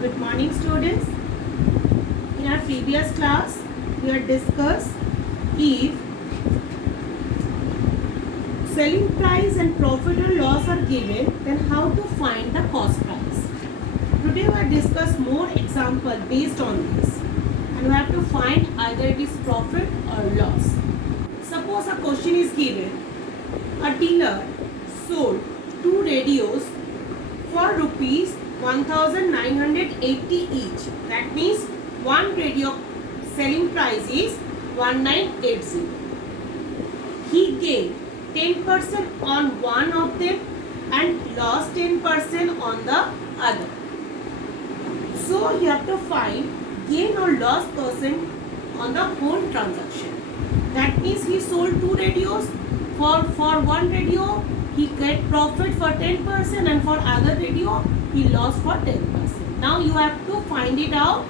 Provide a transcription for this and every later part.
Good morning, students. In our previous class, we had discussed if selling price and profit or loss are given, then how to find the cost price. Today, we have discussed more example based on this, and we have to find either it is profit or loss. Suppose a question is given: a dealer sold 2 radios for rupees 1980 each. That means one radio selling price is 1980. He gained 10% on one of them and lost 10% on the other. So you have to find gain or loss percent on the whole transaction. That means he sold 2 radios. For one radio he get profit for 10% and for other radio he lost for 10%. Now you have to find it out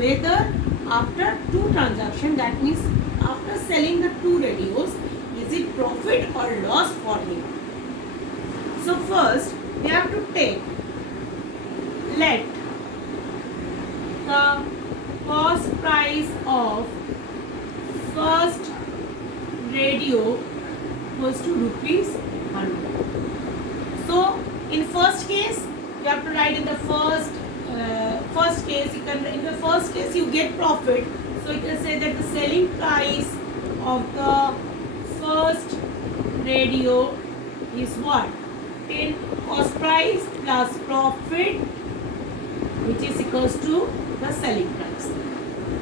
whether after 2 transactions, that means after selling the 2 radios, is it profit or loss for him. So first we have to take, let the cost price of first radio goes to rupees 100. So in first case you have to write in the first case, you can, in the first case you get profit, so you can say that the selling price of the first radio is what? 10 cost price plus profit, which is equals to the selling price,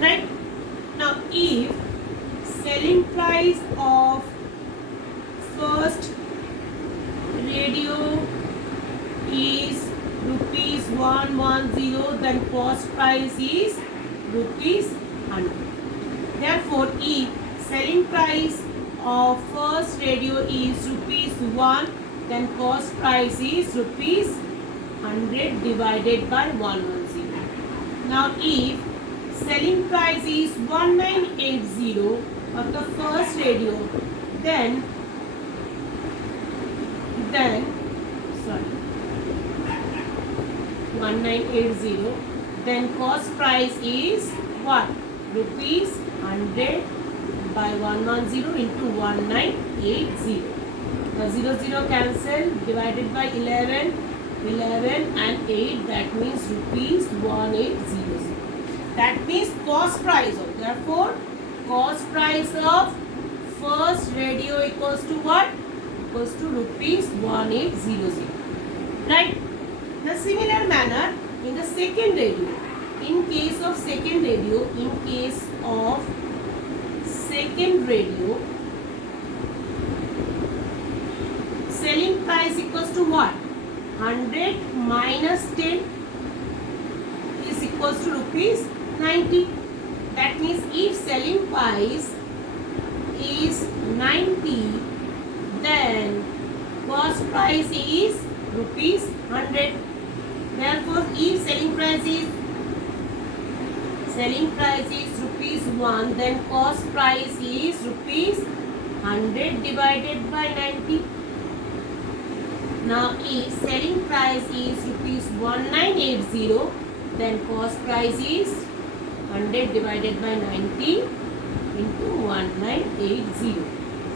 right? Now if selling price of first radio is rupees 110, then cost price is rupees 100. Therefore, if selling price of first radio is rupees 1, then cost price is rupees 100 divided by 110. Now, if selling price is 1980 of the first radio, then 1980, then cost price is what? Rupees 100 by 110 into 1980. The 00 cancel, divided by 11 and 8, that means rupees 1800. That means cost price of, therefore cost price of first radio equals to what? Equals to rupees 1800. Right? In a similar manner, in the second radio, in case of second radio, selling price equals to what? 100 minus 10 is equals to rupees 90. That means if selling price is 90, then cost price is rupees 100. Therefore, if selling price is rupees 1, then cost price is rupees 100 divided by 90. Now, if selling price is rupees 1980, then cost price is 100 divided by 90 into 1980.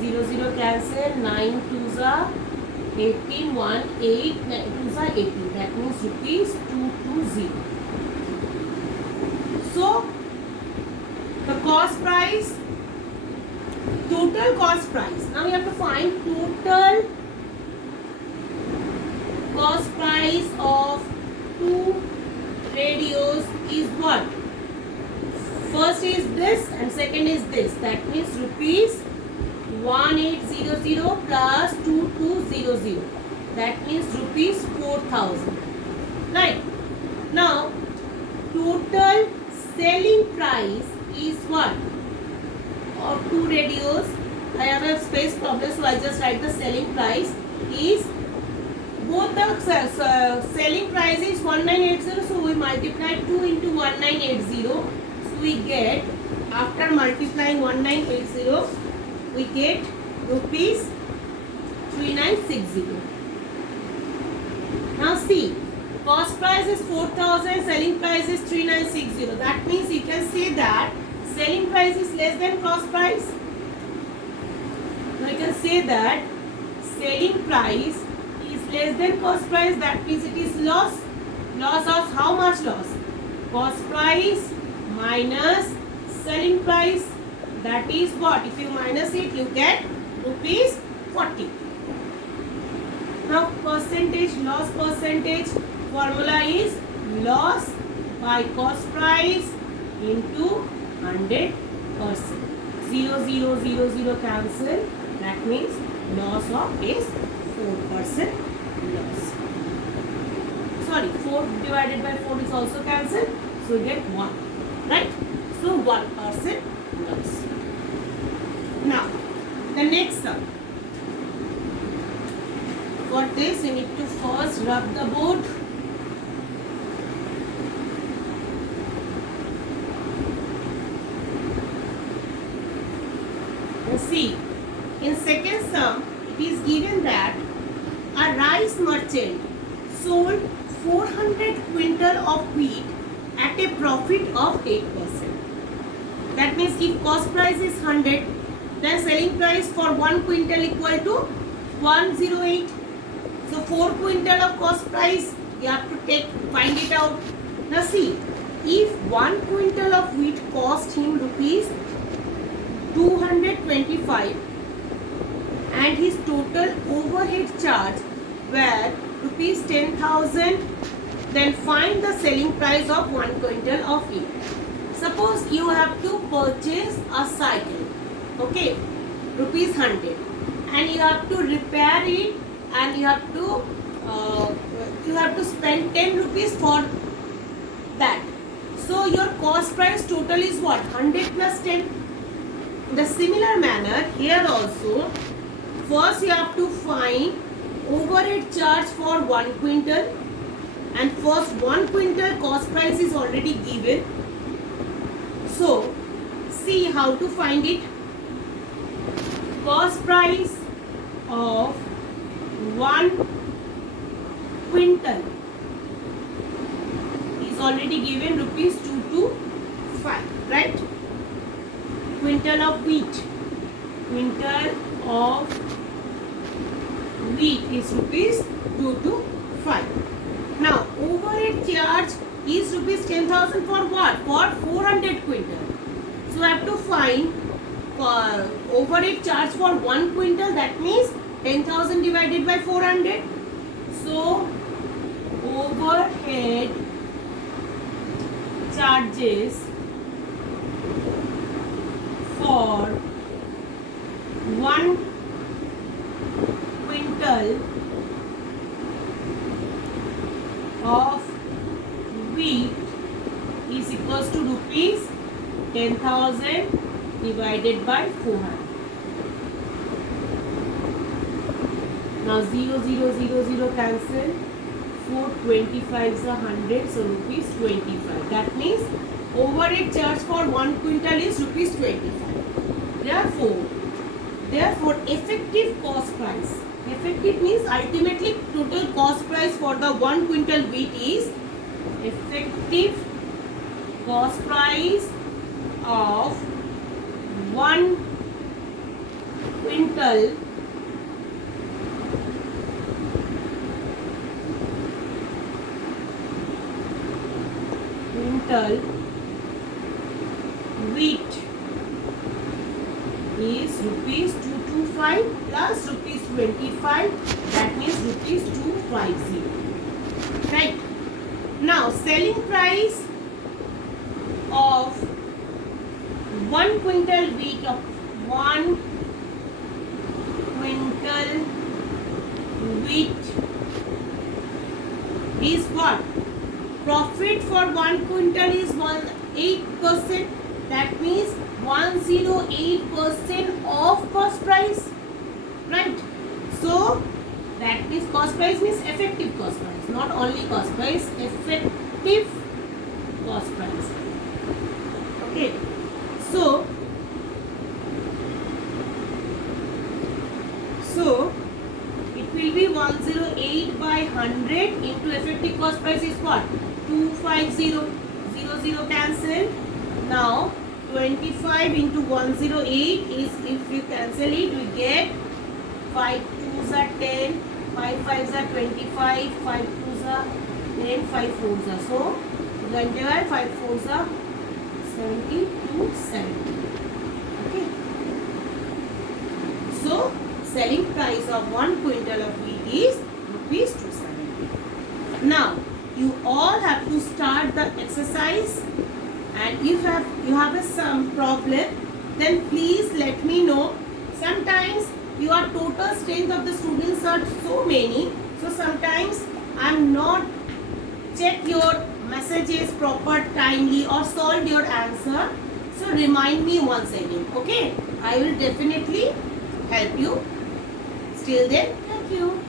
00 cancel, 9 2s are 18, 1 8, 9 2s are 18. That means rupees 220. So the cost price, total cost price. Now you have to find total cost price of 2 radios is what? First is this and second is this. That means rupees 1800 plus 2200. That means rupees 4000. Right? Now, total selling price is what? Of 2 radios. I have a space problem, so I just write the selling price is, both the selling price is 1980, so we multiply 2 into 1980. So we get, after multiplying 1980, we get rupees 3960. Now see, cost price is 4,000, selling price is 3,960. That means you can say that selling price is less than cost price. Now you can say that selling price is less than cost price. That means it is loss. Loss of how much loss? Cost price minus selling price. That is what? If you minus it, you get rupees 40. Now percentage, loss percentage formula is loss by cost price into 100%. 0, 0, 0, 0 cancel. That means loss of is 4% loss. Sorry, 4 divided by 4 is also cancelled. So you get 1. Right? So 1% loss. Now, the next sum. For this, you need to first rub the board. See, in second sum, it is given that a rice merchant sold 400 quintal of wheat at a profit of 8%. That means if cost price is 100, then selling price for 1 quintal equal to 108. So 4 quintal of cost price, you have to find it out. Now see, if 1 quintal of wheat cost him rupees 225 and his total overhead charge were rupees 10,000, then find the selling price of 1 quintal of wheat. Suppose you have to purchase a cycle, okay, rupees 100, and you have to repair it, and you have to spend 10 rupees for that. So your cost price total is what? 100 plus 10. In the similar manner, here also, first you have to find overhead charge for 1 quintal, and first 1 quintal cost price is already given. So, see how to find it. Cost price of 1 quintal is already given rupees 225, right? Quintal of wheat. Quintal of wheat is rupees 225. Now, overhead charge is rupees 10,000 for what? For 400 quintal. So, I have to find overhead charge for 1 quintal. That means 10,000 divided by 400. So, overhead charges for 1 quintal of wheat is equals to rupees 10,000 divided by 400. Now 0, 0, 0, 0 cancel. 425 is 100, so rupees 25. That means overhead charge for 1 quintal is rupees 25. Therefore, effective cost price. Effective means ultimately total cost price for the 1 quintal wheat is effective cost price of 1 quintal wheat is rupees 225 plus rupees 25, that means rupees 250. Right? Now selling price of 1 quintal wheat of 1 quintal wheat is what? Profit for 1 quintal is 8%. That means 108% of cost price. Right? So that means cost price means effective cost price, not only cost price, effective cost price. Okay. So it will be 108 by 100 into effective cost price is what? 250. 0 cancel. Now 25 into 108 is, if you cancel it, we get 5 2s are 10, 5 5s are 25, 5 2s are 10, 5 4s are. So, 25, 5 4s are 70 to 70. Okay. So, selling price of 1 quintal of wheat is rupees 270. Now, you all have to start the exercise, and if you have some problem, then please let me know. Sometimes your total strength of the students are so many, so sometimes I am not check your messages proper timely or solve your answer. So remind me once again. Okay, I will definitely help you. Till then, thank you.